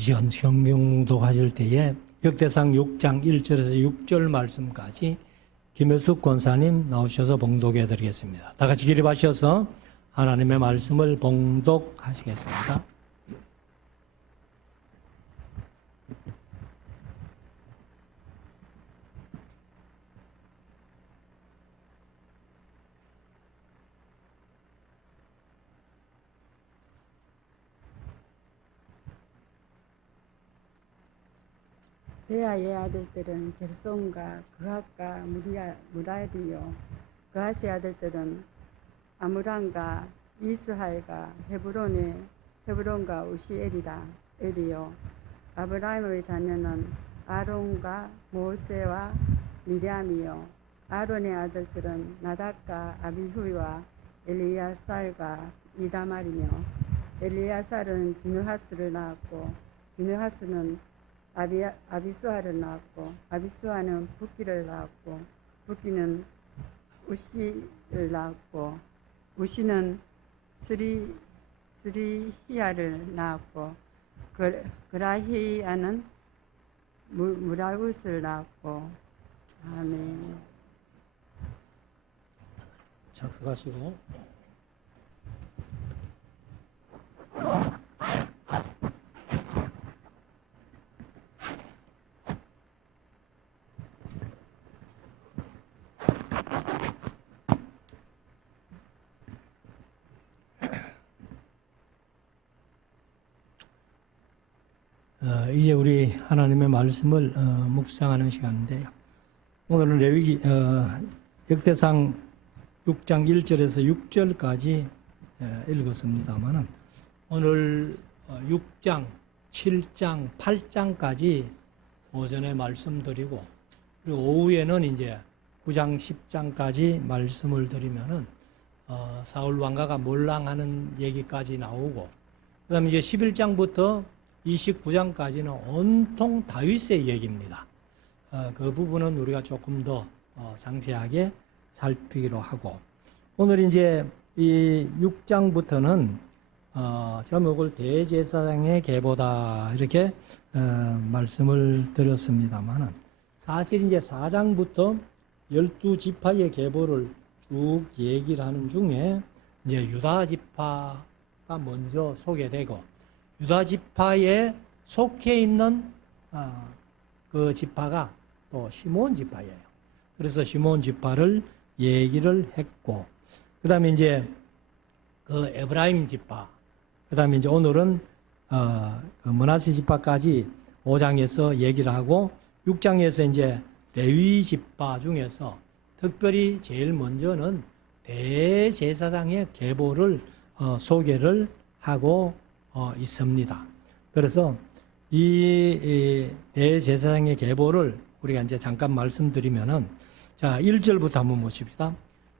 성경도 가질 때에 역대상 6장 1절에서 6절 말씀까지 김효숙 권사님 나오셔서 봉독해 드리겠습니다. 다 같이 기립하셔서 하나님의 말씀을 봉독하시겠습니다. 레아의 아들들은 게르손과 그핫과 무라리요. 그핫의 아들들은 아므람과 이스할과 헤브론과 우시엘이요. 아브라함의 자녀는 아론과 모세와 미리암이요. 아론의 아들들은 나답과 아비후와 엘리야살과 이다말이며, 엘리야살은 비느하스를 낳았고, 비느하스는 아비수아를 낳았고, 아비수아는 붓기를 낳았고, 붓기는 우시를 낳았고, 우시는 스리히야를 낳았고, 그라히야는 무라웃을 낳았고. 아멘. 착석하시고. 이제 우리 하나님의 말씀을 묵상하는 시간인데요. 오늘은 역대상 6장 1절에서 6절까지 읽었습니다만, 오늘 6장, 7장, 8장까지 오전에 말씀드리고, 그리고 오후에는 이제 9장, 10장까지 말씀을 드리면은 사울 왕가가 몰랑하는 얘기까지 나오고, 그다음에 이제 11장부터 29장까지는 온통 다윗의 얘기입니다. 그 부분은 우리가 조금 더 상세하게 살피기로 하고, 오늘 이제 이 6장부터는 제목을 대제사장의 계보다 이렇게 말씀을 드렸습니다만은, 사실 이제 4장부터 12지파의 계보를 쭉 얘기를 하는 중에 이제 유다 지파가 먼저 소개되고, 유다 지파에 속해 있는 그 지파가 또 시몬 지파예요. 그래서 시몬 지파를 얘기를 했고, 그 다음에 이제 그 에브라임 지파, 그 다음에 이제 오늘은 그 므낫세 지파까지 5장에서 얘기를 하고, 6장에서 이제 레위 지파 중에서 특별히 제일 먼저는 대제사장의 계보를 소개를 하고 있습니다. 그래서 이 대제사장의 계보를 우리가 이제 잠깐 말씀드리면은, 자, 1절부터 한번 보십시다.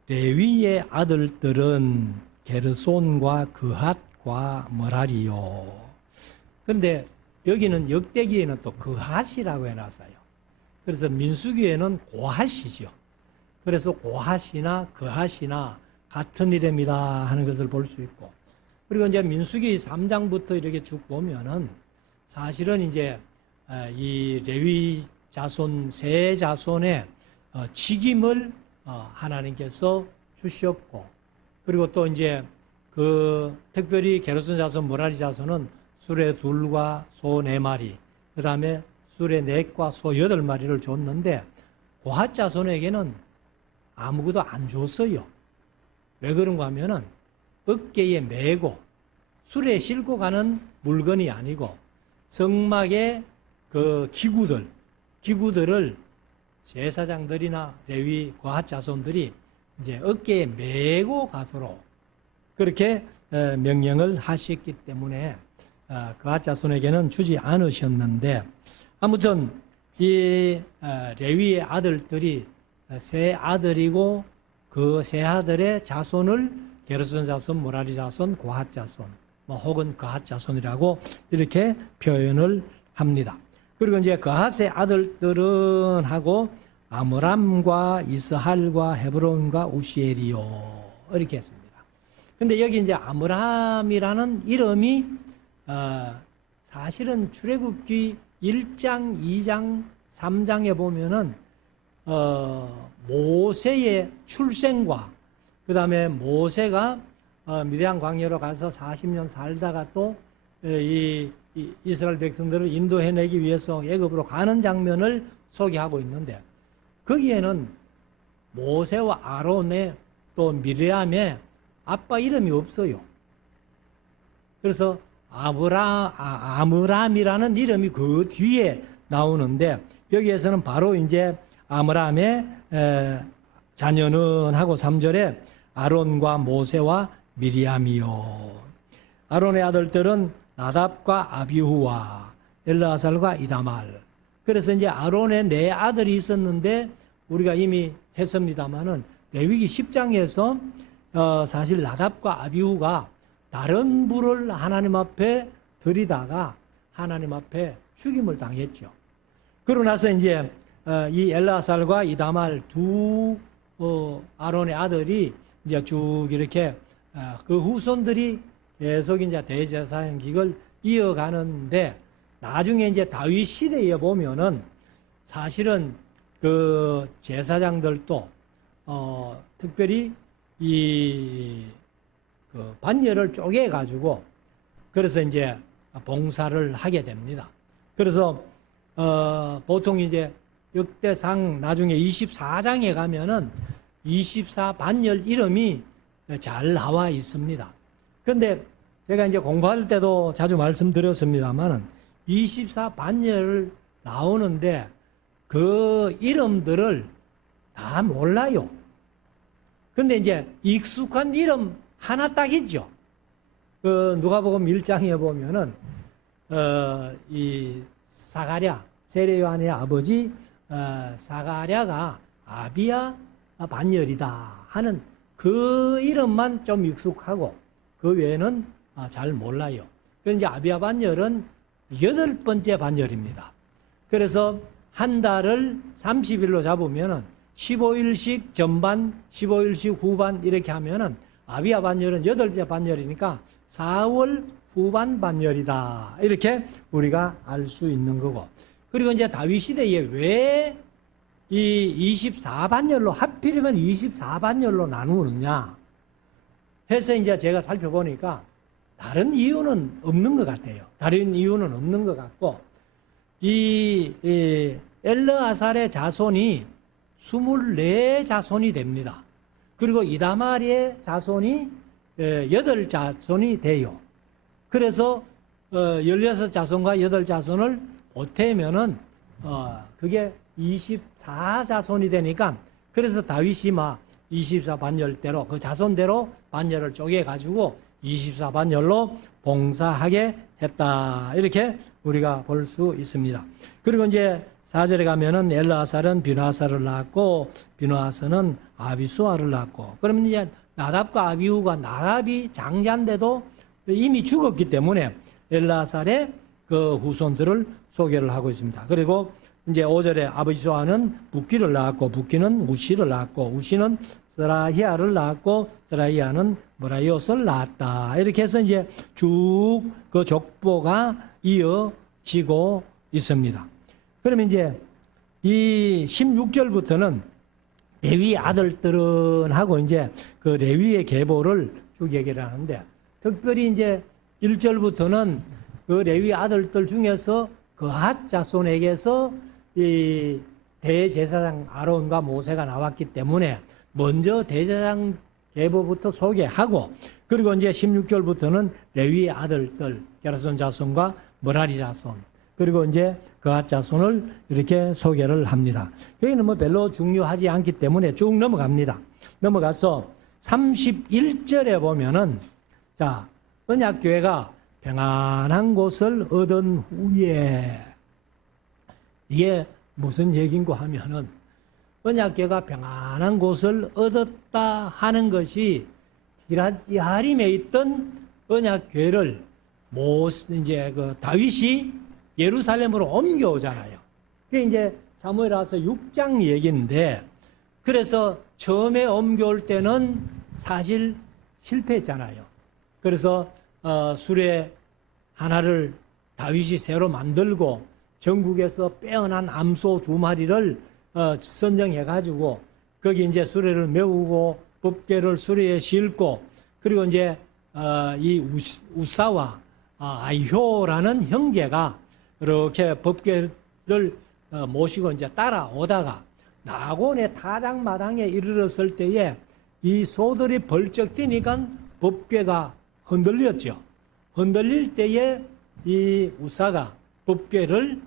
레위의 아들들은 게르손과 그핫과 머라리요. 그런데 여기는 역대기에는 또 그핫이라고 해놨어요. 그래서 민수기에는 고핫이죠. 그래서 고핫이나 그핫이나 같은 이름이다 하는 것을 볼 수 있고, 그리고 이제 민수기 3장부터 이렇게 쭉 보면은 사실은 이제 이 레위 자손 세 자손의 직임을 하나님께서 주셨고, 그리고 또 이제 그 특별히 게르손 자손 머라리 자손은 수레 2과 소 4마리, 그 다음에 수레 4과 소 8마리를 줬는데, 고핫 자손에게는 아무것도 안 줬어요. 왜 그런가 하면은 어깨에 메고 수레에 싣고 가는 물건이 아니고, 성막의 그 기구들을 제사장들이나 레위 고핫 자손들이 이제 어깨에 메고 가도록 그렇게 명령을 하셨기 때문에 고핫 자손에게는 주지 않으셨는데, 아무튼 이 레위의 아들들이 세 아들이고, 그 세 아들의 자손을 게르손 자손, 머라리 자손, 고핫 자손, 혹은 거핫 자손이라고 이렇게 표현을 합니다. 그리고 이제 거핫의 아들들은 하고 아므람과 이스할과 헤브론과 우시엘이요 이렇게 했습니다. 근데 여기 이제 아므람이라는 이름이 사실은 출애굽기 1장, 2장, 3장에 보면은 모세의 출생과 그 다음에 모세가 미디안 광야로 가서 40년 살다가 또 이 이스라엘 백성들을 인도해내기 위해서 애굽으로 가는 장면을 소개하고 있는데 거기에는 모세와 아론의 또 미리암의 아빠 이름이 없어요. 그래서 아므람이라는 이름이 그 뒤에 나오는데 여기에서는 바로 이제 아므람의 자녀는 하고 3절에 아론과 모세와 미리암이요. 아론의 아들들은 나답과 아비후와 엘르아살과 이다말. 그래서 이제 아론의 네 아들이 있었는데 우리가 이미 했습니다마는 레위기 10장에서 사실 나답과 아비후가 다른 불을 하나님 앞에 들이다가 하나님 앞에 죽임을 당했죠. 그러고 나서 이제 이 엘르아살과 이다말 두 아론의 아들이 이제 쭉 이렇게 그 후손들이 계속 이제 대제사장직을 이어가는데 나중에 이제 다윗 시대에 보면은 사실은 그 제사장들도 특별히 그 반열을 쪼개 가지고 그래서 이제 봉사를 하게 됩니다. 그래서 보통 이제 역대상 나중에 24장에 가면은 24 반열 이름이 잘 나와 있습니다. 그런데 제가 이제 공부할 때도 자주 말씀드렸습니다만은 24 반열 나오는데 그 이름들을 다 몰라요. 근데 이제 익숙한 이름 하나 딱 있죠. 그 누가복음 1장에 보면은 이 사가랴 세례 요한의 아버지 사가랴가 아비야 반열이다 하는 그 이름만 좀 익숙하고 그 외에는 잘 몰라요. 그래서 이제 아비야 반열은 8번째 반열입니다. 그래서 한 달을 30일로 잡으면은 15일씩 전반, 15일씩 후반 이렇게 하면은 아비야 반열은 8째 반열이니까 4월 후반 반열이다. 이렇게 우리가 알 수 있는 거고. 그리고 이제 다윗 시대에 왜 이 24반열로 하필이면 24반열로 나누느냐 해서 이제 제가 살펴보니까 다른 이유는 없는 것 같아요. 다른 이유는 없는 것 같고 이 엘르아살의 자손이 24자손이 됩니다. 그리고 이다말의 자손이 8자손이 돼요. 그래서 16자손과 8자손을 보태면은 그게 24자손이 되니까 그래서 다윗이 막 24반열대로 그 자손대로 반열을 쪼개가지고 24반열로 봉사하게 했다. 이렇게 우리가 볼 수 있습니다. 그리고 이제 4절에 가면은 엘르아살은 비누아살을 낳았고 비누아살은 아비수아를 낳았고 그러면 이제 나답과 아비후가 나답이 장자인데도 이미 죽었기 때문에 엘르아살의 그 후손들을 소개를 하고 있습니다. 그리고 이제 5절에 아비수아는 붓기를 낳았고 붓기는 우시를 낳았고 우시는 스라히아를 낳았고 스라히아는 머라이옷을 낳았다. 이렇게 해서 이제 쭉 그 족보가 이어지고 있습니다. 그러면 이제 이 16절부터는 레위 아들들은 하고 이제 그 레위의 계보를 쭉 얘기를 하는데 특별히 이제 1절부터는 그 레위 아들들 중에서 그핫 자손에게서 이 대제사장 아론과 모세가 나왔기 때문에 먼저 대제사장 계보부터 소개하고 그리고 이제 16절부터는 레위의 아들들 게르손 자손과 머라리 자손 그리고 이제 그핫 자손을 이렇게 소개를 합니다. 여기는 뭐 별로 중요하지 않기 때문에 쭉 넘어갑니다. 넘어가서 31절에 보면은 자 언약교회가 평안한 곳을 얻은 후에 이게 무슨 얘기인고 하면은 언약궤가 평안한 곳을 얻었다 하는 것이 기럇-예아림에 있던 언약궤를 이제 그 다윗이 예루살렘으로 옮겨오잖아요. 그게 이제 사무엘하서 6장 얘기인데 그래서 처음에 옮겨올 때는 사실 실패했잖아요. 그래서 수레 하나를 다윗이 새로 만들고 전국에서 빼어난 암소 2마리를 선정해 가지고 거기 이제 수레를 메우고 법궤를 수레에 싣고 그리고 이제 이 우사와 아이효라는 형제가 이렇게 법궤를 모시고 이제 따라오다가 나곤의 타작마당에 이르렀을 때에 이 소들이 벌쩍 뛰니까 법궤가 흔들렸죠. 흔들릴 때에 이 우사가 법궤를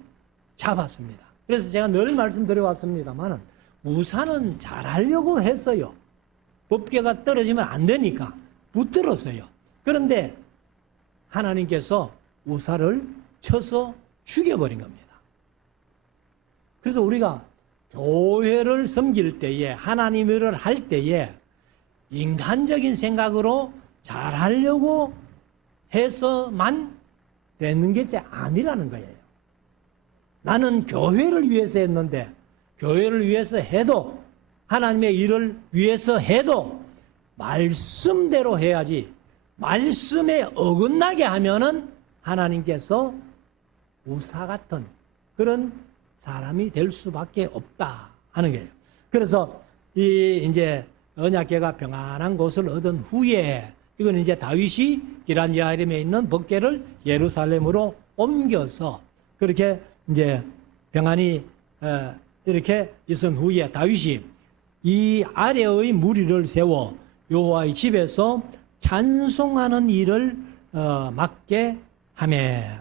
잡았습니다. 그래서 제가 늘 말씀드려왔습니다만 우사는 잘하려고 했어요. 법궤가 떨어지면 안 되니까 붙들었어요. 그런데 하나님께서 우사를 쳐서 죽여버린 겁니다. 그래서 우리가 교회를 섬길 때에 하나님 일을 할 때에 인간적인 생각으로 잘하려고 해서만 되는 게 아니라는 거예요. 나는 교회를 위해서 했는데 교회를 위해서 해도 하나님의 일을 위해서 해도 말씀대로 해야지 말씀에 어긋나게 하면은 하나님께서 우사 같은 그런 사람이 될 수밖에 없다 하는 거예요. 그래서 이제 언약궤가 평안한 곳을 얻은 후에 이건 이제 다윗이 기럇야림에 있는 법궤를 예루살렘으로 옮겨서 그렇게 이제 평안히 이렇게 있은 후에 다윗이 이 아래의 무리를 세워 여호와의 집에서 찬송하는 일을 맡게 하매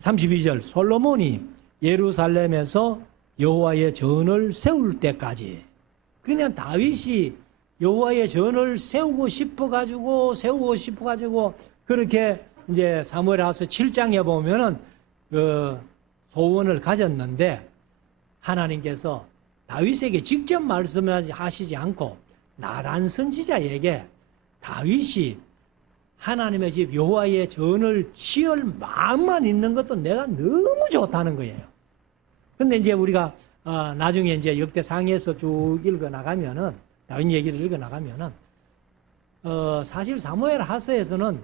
32절 솔로몬이 예루살렘에서 여호와의 전을 세울 때까지 그냥 다윗이 여호와의 전을 세우고 싶어 가지고 그렇게 이제 사무엘하서 7장에 보면은 그 소원을 가졌는데 하나님께서 다윗에게 직접 말씀하시지 않고 나단 선지자에게 다윗이 하나님의 집 여호와의 전을 지을 마음만 있는 것도 내가 너무 좋다는 거예요. 근데 이제 우리가 나중에 이제 역대상에서 쭉 읽어 나가면은 다윗 얘기를 읽어 나가면은 사실 사무엘 하서에서는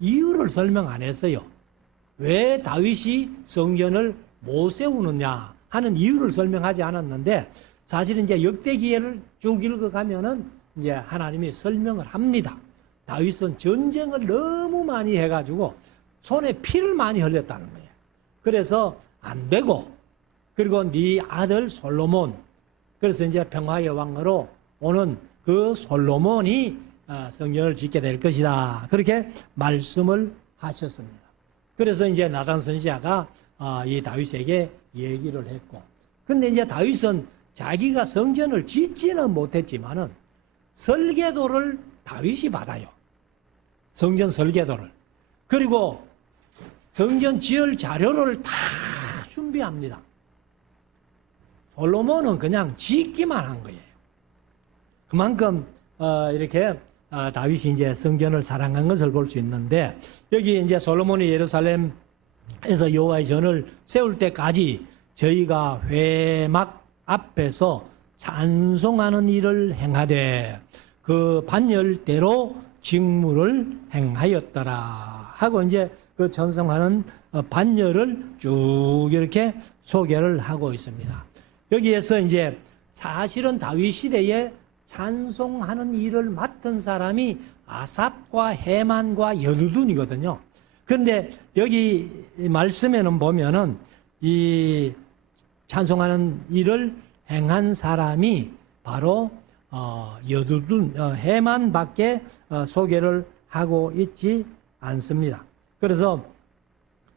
이유를 설명 안 했어요. 왜 다윗이 성전을 못 세우느냐 하는 이유를 설명하지 않았는데 사실은 이제 역대기를 쭉 읽어 가면은 이제 하나님이 설명을 합니다. 다윗은 전쟁을 너무 많이 해가지고 손에 피를 많이 흘렸다는 거예요. 그래서 안 되고 그리고 네 아들 솔로몬 그래서 이제 평화의 왕으로 오는 그 솔로몬이 성전을 짓게 될 것이다. 그렇게 말씀을 하셨습니다. 그래서 이제 나단 선지자가 이 다윗에게 얘기를 했고 근데 이제 다윗은 자기가 성전을 짓지는 못했지만은 설계도를 다윗이 받아요. 성전 설계도를. 그리고 성전 지을 자료를 다 준비합니다. 솔로몬은 그냥 짓기만 한 거예요. 그만큼 이렇게 다윗이 이제 성전을 사랑한 것을 볼 수 있는데 여기 이제 솔로몬이 예루살렘에서 여호와의 전을 세울 때까지 저희가 회막 앞에서 찬송하는 일을 행하되 그 반열대로 직무를 행하였더라 하고 이제 그 찬송하는 반열을 쭉 이렇게 소개를 하고 있습니다. 여기에서 이제 사실은 다윗 시대에 찬송하는 일을 맡은 사람이 아삽과 헤만과 여두둔이거든요. 그런데 여기 말씀에는 보면은 이 찬송하는 일을 행한 사람이 바로 여두둔, 헤만밖에 소개를 하고 있지 않습니다. 그래서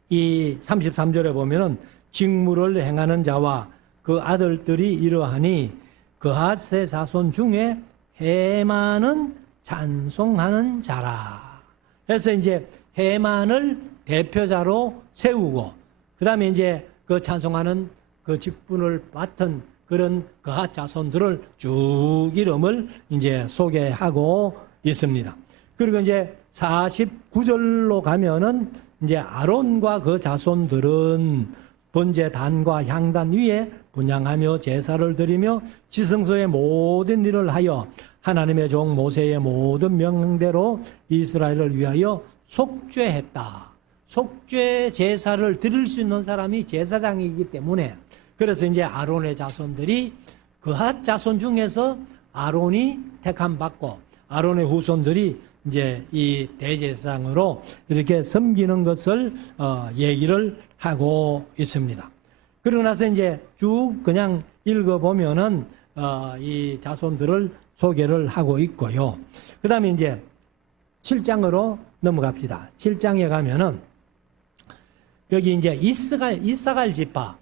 이 33절에 보면은 직무를 행하는 자와 그 아들들이 이러하니 그핫의 자손 중에 헤만은 찬송하는 자라. 그래서 이제 헤만을 대표자로 세우고 그 다음에 이제 그 찬송하는 그 직분을 맡은 그런 그핫 자손들을 쭉 이름을 이제 소개하고 있습니다. 그리고 이제 49절로 가면은 이제 아론과 그 자손들은 번제단과 향단 위에 분향하며 제사를 드리며 지성소의 모든 일을 하여 하나님의 종 모세의 모든 명령대로 이스라엘을 위하여 속죄했다. 속죄 제사를 드릴 수 있는 사람이 제사장이기 때문에, 그래서 이제 아론의 자손들이 그핫 자손 중에서 아론이 택함 받고 아론의 후손들이 이제 이 대제사장으로 이렇게 섬기는 것을 얘기를 하고 있습니다. 그러고 나서 이제 쭉 그냥 읽어보면은 이 자손들을 소개를 하고 있고요. 그 다음에 이제 7장으로 넘어갑시다. 7장에 가면은 여기 이제 이사갈 지파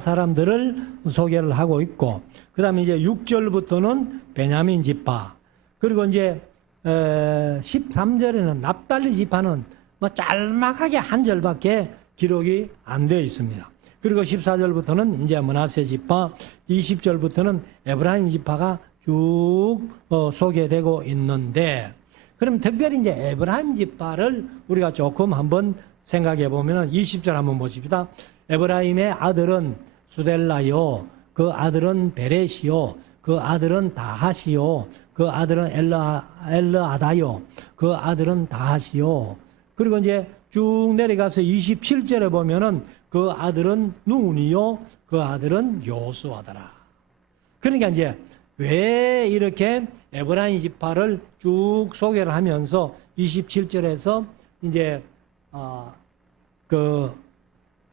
사람들을 소개를 하고 있고, 그 다음에 이제 6절부터는 베냐민 지파, 그리고 이제 13절에는 납달리 지파는 뭐 짤막하게 한 절밖에 기록이 안 되어 있습니다. 그리고 14절부터는 이제 므낫세 지파, 20절부터는 에브라임 지파가 쭉 소개되고 있는데, 그럼 특별히 이제 에브라임 지파를 우리가 조금 한번 생각해 보면 20절 한번 보십시다. 에브라임의 아들은 수델라요, 그 아들은 베렛이요, 그 아들은 다하시요, 그 아들은 엘르아다요, 그 아들은 다하시요. 그리고 이제 쭉 내려가서 27절에 보면은 그 아들은 눈이요, 그 아들은 요수아더라. 그러니까 이제 왜 이렇게 에브라임 지파를 쭉 소개를 하면서 27절에서 이제 그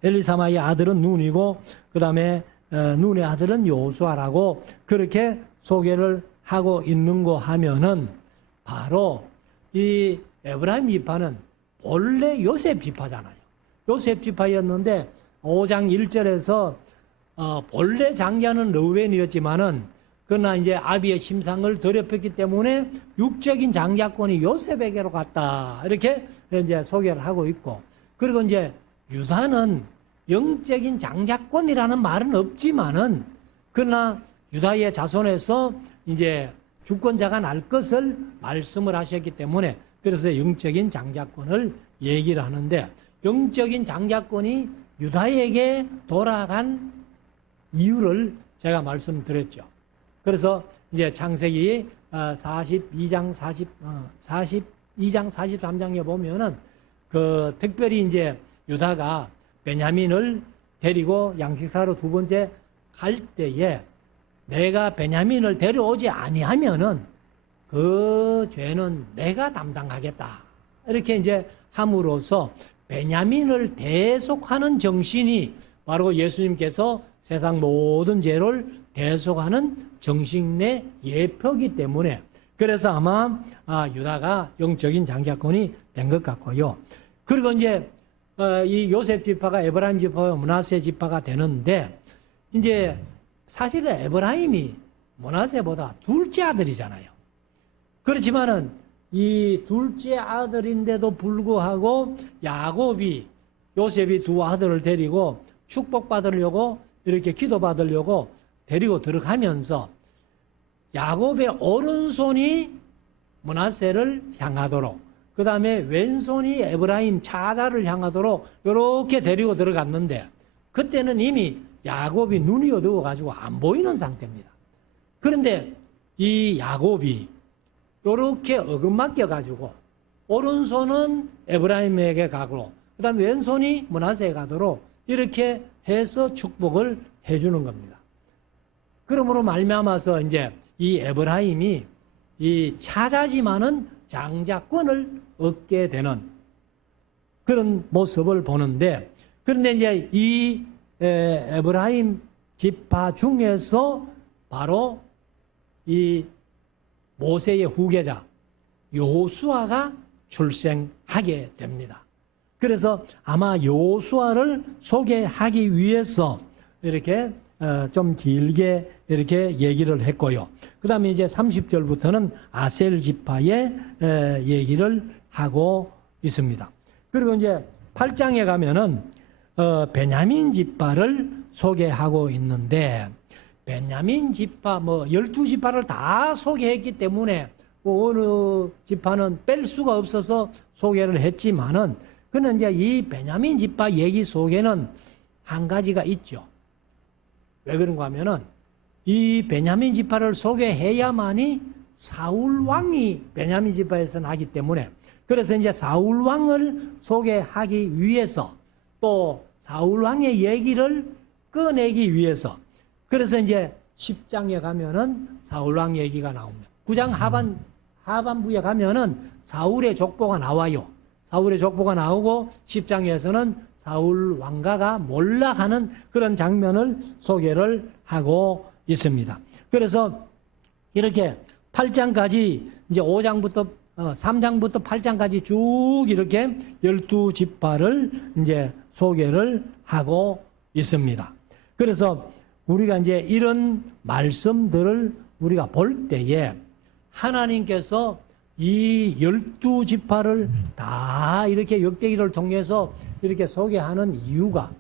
엘리사마의 아들은 눈이고 그 다음에 눈의 아들은 요수아라고 그렇게 소개를 하고 있는 거 하면은, 바로 이 에브라임 지파는 원래 요셉 지파잖아요. 요셉 지파였는데 5장 1절에서 본래 장자는 르우벤이었지만은 그러나 이제 아비의 심상을 더럽혔기 때문에 육적인 장자권이 요셉에게로 갔다, 이렇게 이제 소개를 하고 있고, 그리고 이제 유다는 영적인 장자권이라는 말은 없지만은 그러나 유다의 자손에서 이제 주권자가 날 것을 말씀을 하셨기 때문에 그래서 영적인 장자권을 얘기를 하는데, 영적인 장자권이 유다에게 돌아간 이유를 제가 말씀드렸죠. 그래서 이제 창세기 42장 43장에 보면은 그 특별히 이제 유다가 베냐민을 데리고 양식사로 두 번째 갈 때에 내가 베냐민을 데려오지 아니하면은 그 죄는 내가 담당하겠다, 이렇게 이제 함으로써 베냐민을 대속하는 정신이 바로 예수님께서 세상 모든 죄를 대속하는 정신의 예표이기 때문에, 그래서 아마 유다가 영적인 장자권이 된 것 같고요. 그리고 이제 이 요셉 지파가 에브라임 지파와 므낫세 지파가 되는데, 이제 사실은 에브라임이 므낫세보다 둘째 아들이잖아요. 그렇지만은 이 둘째 아들인데도 불구하고 야곱이 요셉이 두 아들을 데리고 축복받으려고 이렇게 기도받으려고 데리고 들어가면서 야곱의 오른손이 므낫세를 향하도록, 그 다음에 왼손이 에브라임 차자를 향하도록 이렇게 데리고 들어갔는데, 그때는 이미 야곱이 눈이 어두워 가지고 안 보이는 상태입니다. 그런데 이 야곱이 이렇게 어긋맞겨 가지고 오른손은 에브라임에게 가고 그 다음에 왼손이 므낫세에 가도록 이렇게 해서 축복을 해주는 겁니다. 그러므로 말미암아서 이제 이 에브라임이 이 차자지만은 장자권을 얻게 되는 그런 모습을 보는데, 그런데 이제 이 에브라임 지파 중에서 바로 이 모세의 후계자 여호수아가 출생하게 됩니다. 그래서 아마 여호수아를 소개하기 위해서 이렇게 좀 길게 이렇게 얘기를 했고요. 그 다음에 이제 30절부터는 아셀 지파의 얘기를 하고 있습니다. 그리고 이제 8장에 가면은 베냐민 지파를 소개하고 있는데, 베냐민 지파 12지파를 다 소개했기 때문에 어느 지파는 뺄 수가 없어서 소개를 했지만은, 그는 이제 이 베냐민 지파 얘기 속에는 한 가지가 있죠. 왜 그런가 하면은 이 베냐민 지파를 소개해야만이 사울 왕이 베냐민 지파에서 나기 때문에 그래서 이제 사울 왕을 소개하기 위해서 또 사울 왕의 얘기를 꺼내기 위해서 그래서 이제 10장에 가면은 사울 왕 얘기가 나옵니다. 9장 하반부에 가면은 사울의 족보가 나와요. 사울의 족보가 나오고 10장에서는 사울 왕가가 몰락하는 그런 장면을 소개를 하고 있습니다. 그래서 이렇게 8장까지 이제 5장부터 3장부터 8장까지 쭉 이렇게 12지파를 이제 소개를 하고 있습니다. 그래서 우리가 이제 이런 말씀들을 우리가 볼 때에 하나님께서 이 12지파를 다 이렇게 역대기를 통해서 이렇게 소개하는 이유가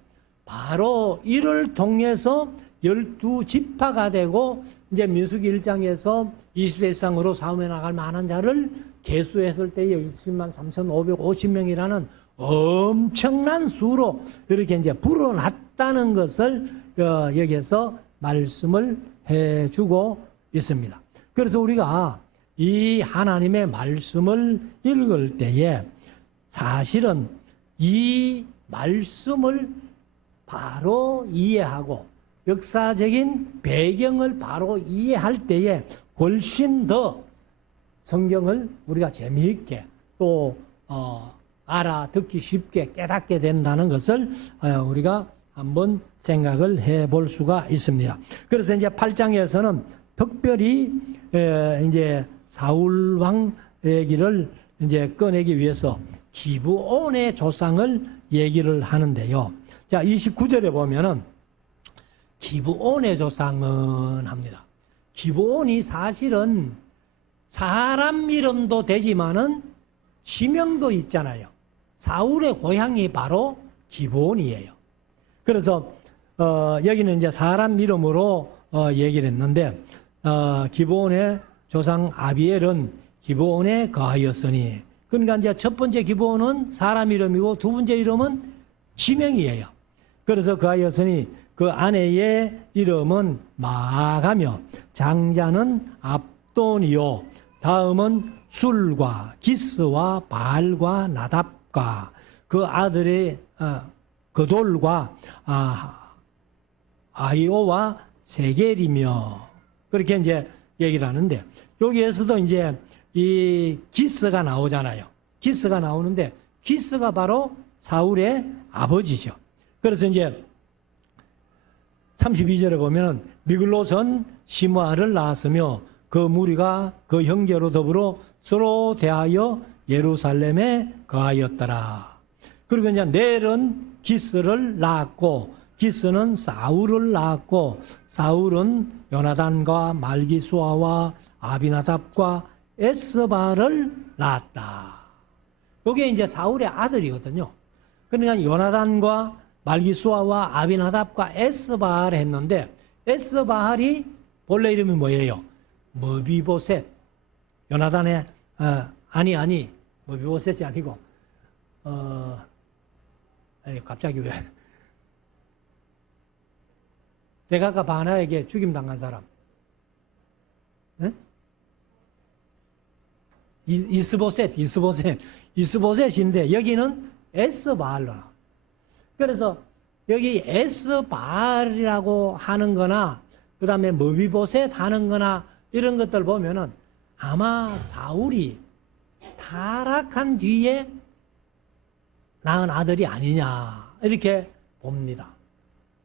바로 이를 통해서 12지파가 되고 이제 민수기 1장에서 20대 이상으로 사움에 나갈 만한 자를 계수했을 때에 60만 3,550명이라는 엄청난 수로 이렇게 이제 불어났다는 것을 여기에서 말씀을 해주고 있습니다. 그래서 우리가 이 하나님의 말씀을 읽을 때에 사실은 이 말씀을 바로 이해하고 역사적인 배경을 바로 이해할 때에 훨씬 더 성경을 우리가 재미있게 또 알아듣기 쉽게 깨닫게 된다는 것을 우리가 한번 생각을 해볼 수가 있습니다. 그래서 이제 8장에서는 특별히 이제 사울 왕 얘기를 이제 꺼내기 위해서 기브온의 조상을 얘기를 하는데요. 자, 29절에 보면은 기브온의 조상은 합니다. 기브온이 사실은 사람 이름도 되지만은 지명도 있잖아요. 사울의 고향이 바로 기브온이에요. 그래서 여기는 이제 사람 이름으로 얘기를 했는데 기브온의 조상 아비엘은 기브온에 거하였으니 그러니까 이제 첫 번째 기브온은 사람 이름이고 두 번째 이름은 지명이에요. 그래서 거하였으니 그 아내의 이름은 마가며 장자는 압돈이요 다음은 술과 기스와 바알과 나답과 그 아들의 그돌과 아이오와 세겔이며 그렇게 이제 얘기를 하는데 여기에서도 이제 이 기스가 나오잖아요. 기스가 나오는데 기스가 바로 사울의 아버지죠. 그래서 이제 32절에 보면은 미글롯은 시므아를 낳았으며 그 무리가 그 형제로 더불어 서로 대하여 예루살렘에 거하였더라. 그리고 이제 넬은 기스를 낳았고 기스는 사울을 낳았고 사울은 요나단과 말기수아와 아비나답과 에스바를 낳았다. 이게 이제 사울의 아들이거든요. 그러니까 요나단과 말기수아와 아비나답과 에스바를 했는데 에스바알이 본래 이름이 뭐예요? 머비보셋. 요나단의 아니 머비보셋이 아니고 갑자기 왜 레가가 바나에게 죽임당한 사람. 네? 이스보셋인데 여기는 에스바알로 나와. 그래서 여기 에스바알이라고 하는 거나 그 다음에 머비보셋 하는 거나 이런 것들 보면은 아마 사울이 타락한 뒤에 낳은 아들이 아니냐 이렇게 봅니다.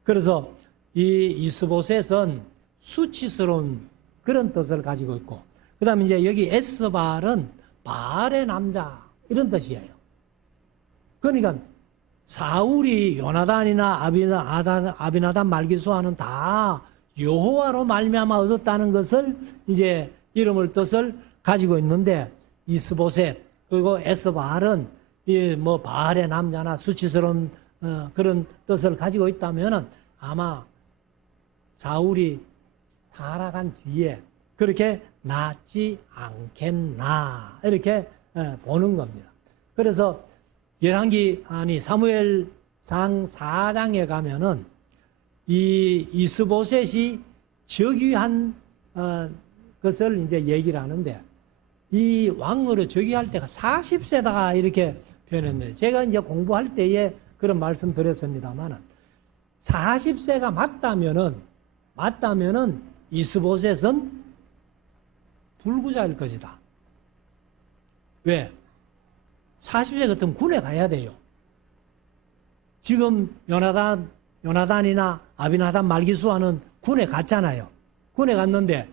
그래서 이 이스보셋은 수치스러운 그런 뜻을 가지고 있고 그 다음에 이제 여기 에스바알은 바알의 남자 이런 뜻이에요. 그러니까 사울이 요나단이나 아비나단 말기수아는 다 여호와로 말미암아 얻었다는 것을 이제 이름을 뜻을 가지고 있는데 이스보셋 그리고 에스바알은 이 뭐 바알의 남자나 수치스러운 그런 뜻을 가지고 있다면은 아마 사울이 타락한 뒤에 그렇게 낳지 않겠나 이렇게 보는 겁니다. 그래서 사무엘상 4장에 가면은 이 이스보셋이 즉위한 것을 이제 얘기를 하는데, 이 왕으로 즉위할 때가 40세다 이렇게 표현했네요. 제가 이제 공부할 때에 그런 말씀 드렸습니다만은 40세가 맞다면은 이스보셋은 불구자일 것이다. 왜? 40세 같으면 군에 가야 돼요. 지금 요나단이나 아비나단 말기수아는 군에 갔잖아요. 군에 갔는데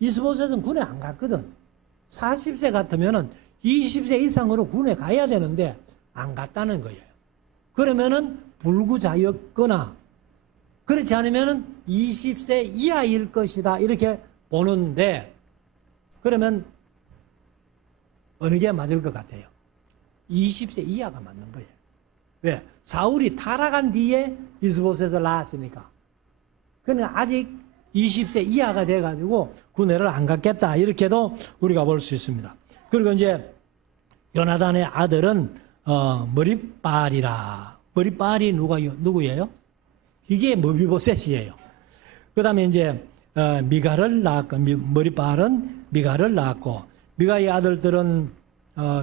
이스보셋은 군에 안 갔거든. 40세 같으면은 20세 이상으로 군에 가야 되는데 안 갔다는 거예요. 그러면은 불구자였거나 그렇지 않으면은 20세 이하일 것이다 이렇게 보는데, 그러면 어느 게 맞을 것 같아요? 20세 이하가 맞는 거예요. 왜? 사울이 타락한 뒤에 이스보셋을 낳았으니까. 그러나 아직 20세 이하가 돼가지고 군회를 안 갔겠다 이렇게도 우리가 볼 수 있습니다. 그리고 이제 요나단의 아들은 머리빨이라. 머리빨이 누구예요? 이게 머비보셋이에요. 그 다음에 이제 미가를 낳았고, 머리빨은 미가를 낳았고, 미가의 아들들은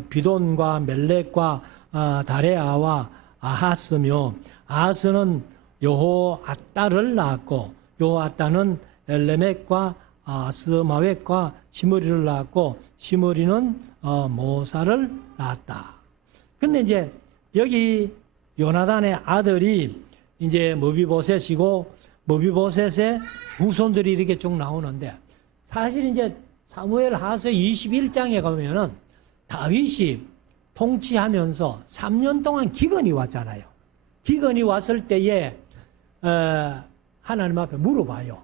비돈과 멜렉과 다레아와 아하스며, 아하스는 여호아따를 낳았고, 여호아따는 엘레멕과 아스마웻과 시므리를 낳았고, 시므리는 모사를 낳았다. 근데 이제 여기 요나단의 아들이 이제 머비보셋이고, 머비보셋의 후손들이 이렇게 쭉 나오는데, 사실 이제 사무엘 하서 21장에 가면은 다윗이 통치하면서 3년 동안 기근이 왔잖아요. 기근이 왔을 때에 하나님 앞에 물어봐요.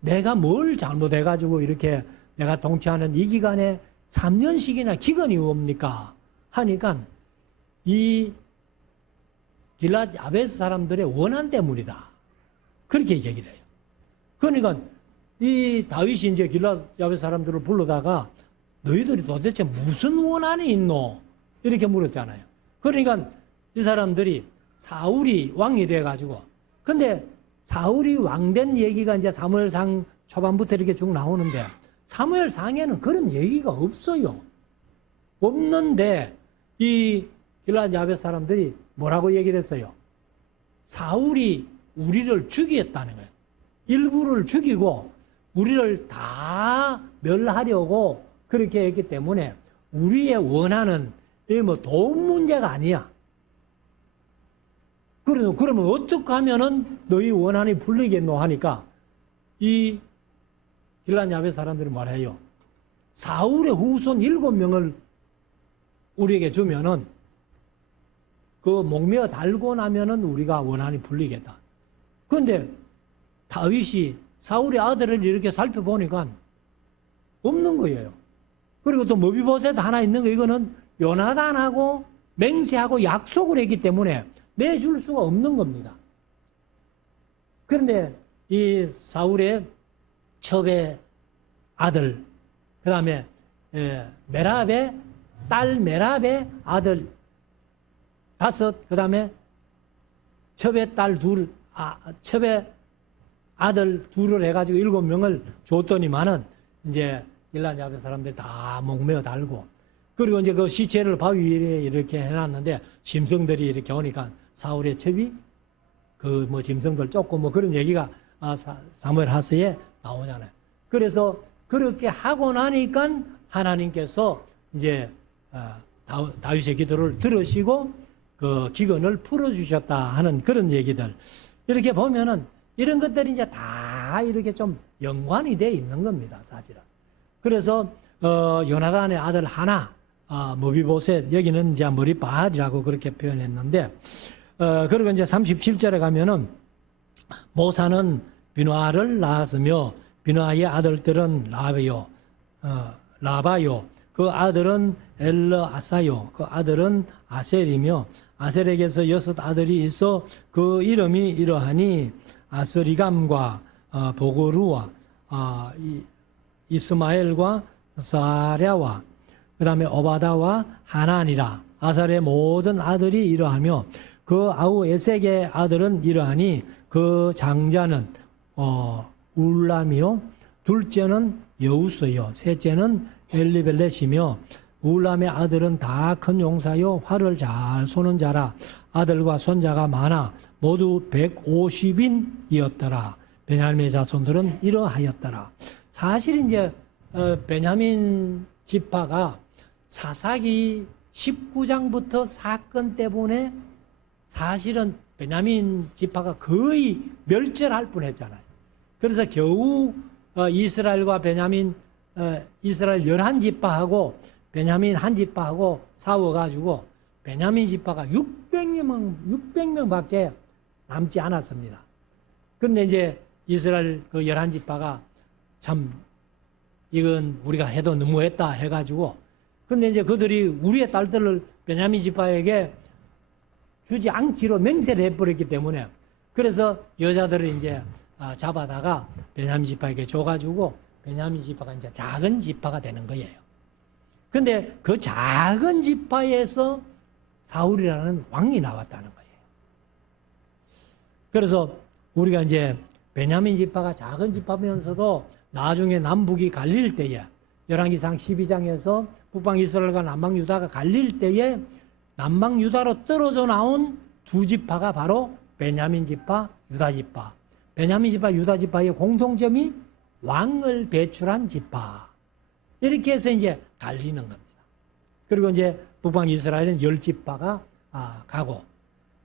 내가 뭘 잘못해가지고 이렇게 내가 통치하는 이 기간에 3년씩이나 기근이 옵니까? 하니까 이 길랏 야베스 사람들의 원한 때문이다. 그렇게 얘기를 해요. 그러니까 이 다윗이 이제 길랏 야베스 사람들을 불러다가 너희들이 도대체 무슨 원한이 있노? 이렇게 물었잖아요. 그러니까 이 사람들이 사울이 왕이 돼가지고, 근데 사울이 왕된 얘기가 이제 사무엘상 초반부터 이렇게 쭉 나오는데, 사무엘상에는 그런 얘기가 없어요. 없는데 이 길랏 야베스 사람들이 뭐라고 얘기를 했어요? 사울이 우리를 죽이겠다는 거예요. 일부를 죽이고 우리를 다 멸하려고 그렇게 했기 때문에 우리의 원한은 뭐 돈 문제가 아니야. 그러면 어떻게 하면은 너희 원한이 풀리겠노 하니까 이 길랏 야베스 사람들이 말해요. 사울의 후손 7명을 우리에게 주면은 그 목매어 달고 나면은 우리가 원한이 풀리겠다. 그런데 다윗이 사울의 아들을 이렇게 살펴보니까 없는 거예요. 그리고 또 머비보셋 하나 있는 거, 이거는 요나단하고 맹세하고 약속을 했기 때문에 내줄 수가 없는 겁니다. 그런데 이 사울의 첩의 아들, 그 다음에 메랍의 딸 메랍의 아들 5, 그 다음에 첩의 딸 2, 첩의 아들 2를 해가지고 7명을 줬더니만은 이제 길랏 야베스 사람들이 다 목매어 달고, 그리고 이제 그 시체를 바위 위에 이렇게 해놨는데 짐승들이 이렇게 오니까 사울의 첩이 그 뭐 짐승들 쫓고 뭐 그런 얘기가 사무엘 하서에 나오잖아요. 그래서 그렇게 하고 나니까 하나님께서 이제 다윗의 기도를 들으시고 그 기근을 풀어주셨다 하는 그런 얘기들. 이렇게 보면은 이런 것들이 이제 다 이렇게 좀 연관이 돼 있는 겁니다, 사실은. 그래서 요나단의 아들 하나, 머비보셋, 여기는 이제 머리빨이라고 그렇게 표현했는데, 그리고 이제 37절에 가면은 모사는 비누아를 낳았으며 비누아의 아들들은 라바요, 그 아들은 엘르아사요, 그 아들은 아셀이며 아셀에게서 6 아들이 있어 그 이름이 이러하니 아스리감과 보고루와 이스마엘과 사랴와 그 다음에 오바다와 하난이라. 아살의 모든 아들이 이러하며 그 아우 에색의 아들은 이러하니 그 장자는 울람이요 둘째는 여우스요. 셋째는 엘리벨렛이며 울람의 아들은 다 큰 용사요 활을 잘 쏘는 자라. 아들과 손자가 많아 모두 150인이었더라. 베냐민의 자손들은 이러하였더라. 사실 이제 베냐민 지파가 사사기 19장부터 사건 때문에 사실은 베냐민 지파가 거의 멸절할 뻔했잖아요. 그래서 겨우 이스라엘과 베냐민 이스라엘 11지파하고 베냐민 한 지파하고 싸워가지고 베냐민 지파가 600명밖에 남지 않았습니다. 그런데 이제 이스라엘 그 11지파가 참 이건 우리가 해도 너무했다 해가지고 근데 이제 그들이 우리의 딸들을 베냐민 지파에게 주지 않기로 맹세를 해버렸기 때문에 그래서 여자들을 이제 잡아다가 베냐민 지파에게 줘가지고 베냐민 지파가 이제 작은 지파가 되는 거예요. 근데 그 작은 지파에서 사울이라는 왕이 나왔다는 거예요. 그래서 우리가 이제 베냐민 지파가 작은 지파면서도 나중에 남북이 갈릴 때에 열왕기상 12장에서 북방 이스라엘과 남방 유다가 갈릴 때에 남방 유다로 떨어져 나온 두 지파가 바로 베냐민 지파, 유다 지파. 베냐민 지파, 유다 지파의 공통점이 왕을 배출한 지파. 이렇게 해서 이제 갈리는 겁니다. 그리고 이제 북방 이스라엘은 10지파가 가고.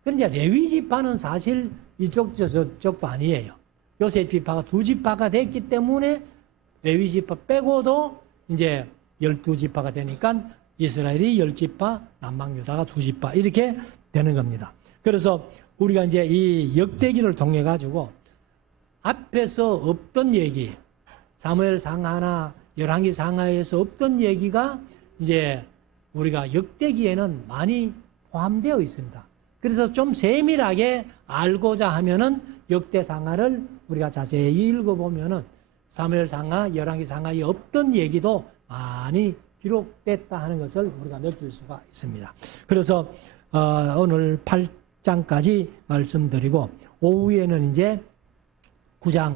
그런데 레위 지파는 사실 이쪽 저쪽도 아니에요. 요셉 지파가 2지파가 됐기 때문에 레위 지파 빼고도 이제 12지파가 되니까 이스라엘이 10지파, 남방 유다가 2지파 이렇게 되는 겁니다. 그래서 우리가 이제 이 역대기를 통해 가지고 앞에서 없던 얘기, 사무엘 상하나 열왕기 상하에서 없던 얘기가 이제 우리가 역대기에는 많이 포함되어 있습니다. 그래서 좀 세밀하게 알고자 하면은 역대 상하를 우리가 자세히 읽어보면은 사무엘 상하, 열왕기 상하에 없던 얘기도 많이 기록됐다 하는 것을 우리가 느낄 수가 있습니다. 그래서 오늘 8장까지 말씀드리고 오후에는 이제 9장,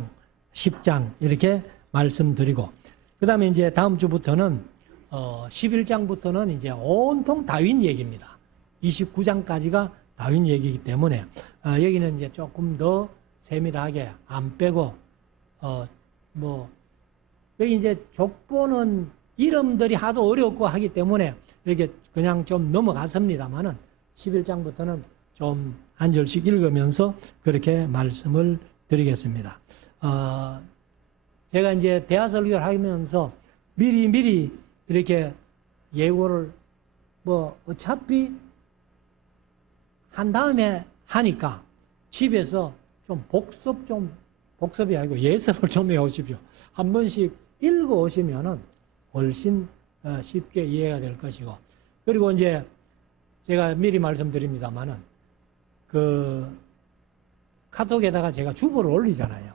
10장 이렇게 말씀드리고 그 다음에 이제 다음 주부터는 11장부터는 이제 온통 다윗 얘기입니다. 29장까지가 다윗 얘기이기 때문에 여기는 이제 조금 더 세밀하게 안 빼고 여기 이제 족보는 이름들이 하도 어렵고 하기 때문에 이렇게 그냥 좀 넘어갔습니다만은 11장부터는 좀 한 절씩 읽으면서 그렇게 말씀을 드리겠습니다. 제가 이제 대화설교를 하면서 미리 이렇게 예고를 어차피 한 다음에 하니까 집에서 좀 복습이 아니고 예습을 좀 해오십시오. 한 번씩 읽어오시면은 훨씬 쉽게 이해가 될 것이고. 그리고 이제 제가 미리 말씀드립니다만은 카톡에다가 제가 주보를 올리잖아요.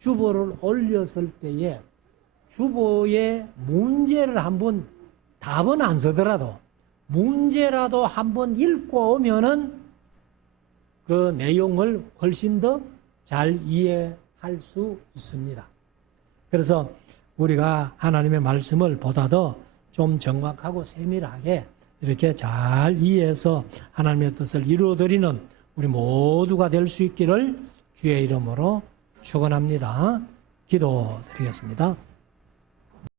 주보를 올렸을 때에 주보에 문제를 한번 답은 안 쓰더라도 문제라도 한번 읽고 오면은 그 내용을 훨씬 더 잘 이해할 수 있습니다. 그래서 우리가 하나님의 말씀을 보다 더 좀 정확하고 세밀하게 이렇게 잘 이해해서 하나님의 뜻을 이루어드리는 우리 모두가 될 수 있기를 주의 이름으로 축원합니다. 기도드리겠습니다.